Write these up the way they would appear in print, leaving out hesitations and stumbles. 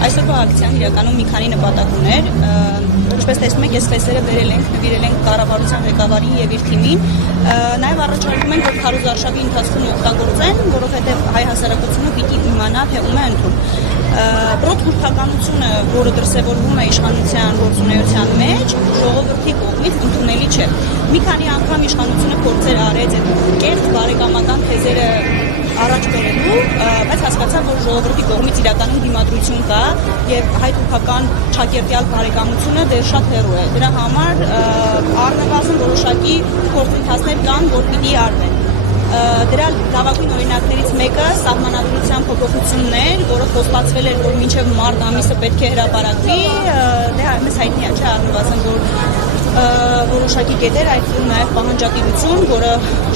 Այսօրվա ակցիան իրականում մի քանի նպատակ ուներ, ինչպես տեսնում եք, այս ֆեսերը բերել ենք, նվիրել ենք կառավարության ղեկավարին եւ իր թիմին, նաեւ առաջարկում ենք, որ քարոզարշավի ընթացքում օգտագործեն, որովհետեւ հայ հասարակությունը պիտի իմանա, թե ում է ընդուն։ Պրոդուկտականությունը, որը դրսևորվում է իշխանության գործունեության մեջ, ժողովրդի կողմից ընդունելի չէ։ Մի քանի անգամ իշխանությունը փորձեր արեց այդ կեղծ բարեկամական թեզերը առաջ բերելու, բայց հասկացա, որ ժողովրդի կողմից իրականում դիմադրություն կա եւ հայ-թուրքական ճակերտյալ բարեկամությունը դեռ շատ հեռու է։ Դրա համար առնվազն որոշակի գործընթացներ կան, որ պիտի արվեն։ Դրա լավագույն օրինակներից մեկը սահմանադրության փոփոխությունն էր, որը խոստացվել էր, որ մինչև մարտ ամիսը պետք է հրապարակվի, դե մեզ հայտնի է, չէ, առնվազն որ որոշակի կետեր, այդ նաև պահանջատիրություն, որը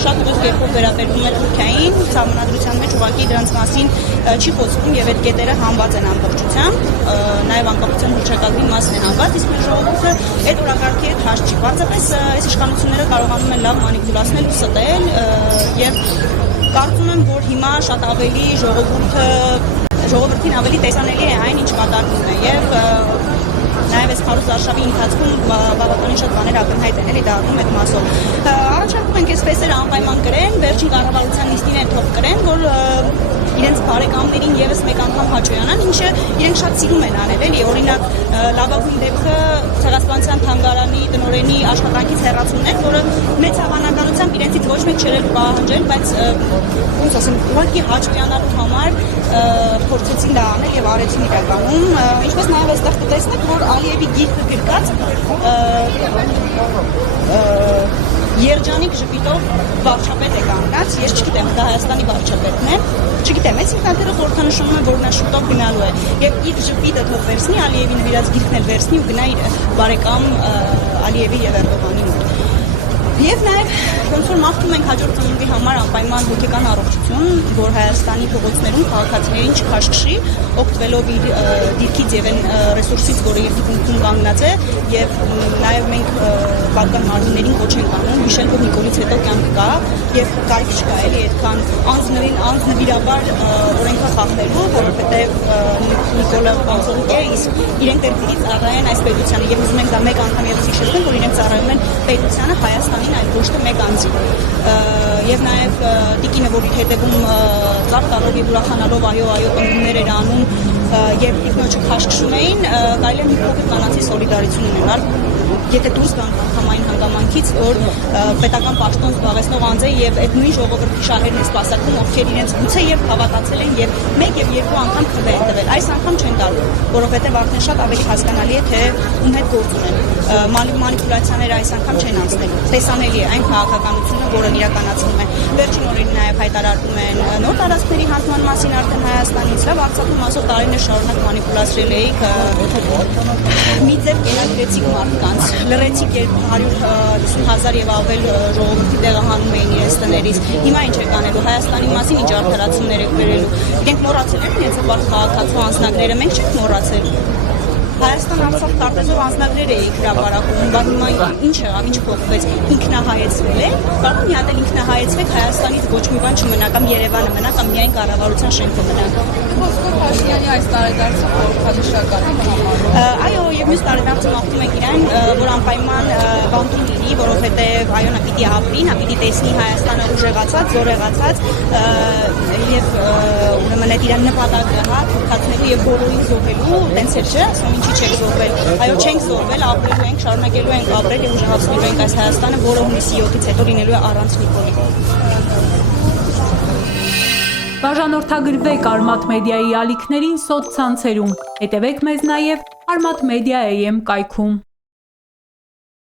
շատ ուղիղ կերպով վերաբերվում է Թուրքիային, սահմանադրության մեջ ուղղակի դրանց մասին չի խոսվում եւ այդ կետերը հանված են ամբողջությամբ, նաև անկախության հռչակագրի մասն է հանված, իսկ մեր ժողովուրդը այդ օրակարգի հետ հաշ չի։ Պարզապես այս իշխանությունները կարողանում են լավ մանիպուլացնել ու ստել եւ կարծում եմ, որ հիմա շատ ավելի ժողովրդին ավելի տեսանելի է այն, ինչ կատարվում է եւ նաև այս քարոզարշավի ընթացքում բավականին շատ բաներ ակնհայտ են, էլի դառնում այդ մասով։ Առաջարկում ենք այս ֆեսերը անպայման կրեն, վերջին կառավարության նիստին էլ թող կրեն, որ իրենց բարեկամներին եւս մեկ անգամ հաճոյանան, ինչը իրենք շատ սիրում են անել, էլի, օրինակ լավագույն դեպքը ցեղասպանության թանգարանի տնօրենի աշխատանքից հեռացումն է, որը մեծ հավանականությամբ իրենցից ոչ մեկ չէր պահանջել, բայց ոնց ասեմ, ուղղակի հաճոյանալու համար փորձեցին դա անել եւ արեցին իրականում, ինչպես նաեւ այստեղ կտեսնեք, որ Ալիևի գիրքը գրկած երջանիկ ժպիտով վարչապետ է կանգնած, ես չգիտեմ, դա Հայաստանի վարչապետն է, չգիտեմ, այս ինքնաթիռը խորհրդանշում է, որ նա շուտով գնալու է եւ իր ժպիտը թող վերցնի, Ալիևի նվիրած գիրքն էլ վերցնի ու գնա իր բարեկամ Ալիևի եւ Էրդողանի մոտ։ Եվ նաև ոնց որ մաղթում ենք հաջորդ ծնունդի համար անպայման հոգեկան առողջություն, որ Հայաստանի փողոցներում քաղաքացիներին չքաշքշի, օգտվելով իր դիրքից եւ այն ռեսուրսից, որը իր դիրքում կանգնած է, եւ նաև մենք պատկան մարմիններին կոչ ենք անում, հիշել, որ Նիկոլից հետո կյանք կա եւ կարիք չկա էլի այդքան անձնվիրաբար օրենքը խախտելու, որովհետեւ Նիկոլը անձնիկ է, իսկ իրենք դեռ պիտի ծառայեն այս պետությանը եւ ուզում ենք դա մեկ անգամ եւս հիշեցնել, որ իրենք ծառայում են պետությանը Հայաստանի այլ ոչ թե մեկ անձի եւ նաեւ տիկինը, որ իր հետևում ծառ տալով եւ ուրախանալով այո ընդուններ էր անում եւ ինքնոջը քաշքշում էին, կարելի է մի փոքր կանացի սոլիդարություն ունենալ, եթե դուրս գանք անգամային հանգամանքից, որ պետական պաշտոն զբաղեցնող անձ է եւ այդ նույն ժողովրդի շահերն են սպասարկում, ովքեր իրենց գուցե եւ հավատացել են եւ մեկ եւ երկու անգամ քվե են տվել, այս անգամ չեն տալու, որովհետեւ արդեն շատ ավելի հասկանալի է, թե ում հետ գործ ունեն, մանիպուլյացիաները այս անգամ չեն անցնելու, տեսանելի է այն քաղաքականությունը, որը իրականացնում է։ Վերջին օրերին նաեւ հայտարարում են նոր տարածքների հանձնման մասին արդեն Հայաստանից, լավ Արցախում ասող տարիներ շարունակ մանիպուլացրել էիք, մի ձև կենագրեցիք մարդկանց, լրեցիք 150,000 եւ ավել ժողովրդի տեղահանում էին իրենց տներից, հիմա ինչ եք անելու, Հայաստանի մասին ինչ արդարացումներ եք բերելու, իրենք մոռացել են իրենց քաղաքացու անձնագրերը, մենք չենք մոռացել։ Հայաստան-Արցախ քարտեզով անձնագրեր էիք հրապարակում, բայց հիմա ինչ եղավ, ինչ փոխվեց, ինքնահայեցվել է, կարող մի հատ էլ ինքնահայեցվեք, Հայաստանից ոչ մի բան չմնա, կամ Երևանը մնա, կամ միայն կառավարության շենքը մնա։ Ոսկոր Փաշինյանի այս տարեդարձը խորհրդանշական է համարվում։ Այո, եւ մյուս տարեդարձը մաղթում ենք իրեն, որ անպայման բանտում լինի, որովհետեւ այո, նա պիտի ապրի, նա պիտի տեսնի Հայաստանը ուժեղացած, զորեղացած եւ ուրեմն այդ իր նպատակը, հա, թուրքացնելու եւ բոլորին զոհելու, տենց էլ չէ, ասում ինչի չեք զոհվել, այո, չենք զոհվել, ապրելու ենք, շարունակելու ենք ապրել եւ ուժեղացնելու ենք այս Հայաստանը, որը հունիսի 7-ից հետո լինելու է առանց Նիկոլի։ Բաժանորդագրվեք Արմաթ մեդիայի ալիքներին սոցցանցերում, հետևեք մեզ նաև Արմաթ Մեդիա AM կայքում։